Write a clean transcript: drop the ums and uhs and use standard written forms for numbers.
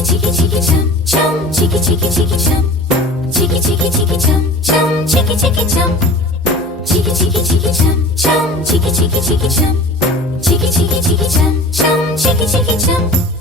chiki chum chum, chiki chum, chiki chum chum, chiki chum, chiki chum chum, chiki chum, chum chum, chiki chum.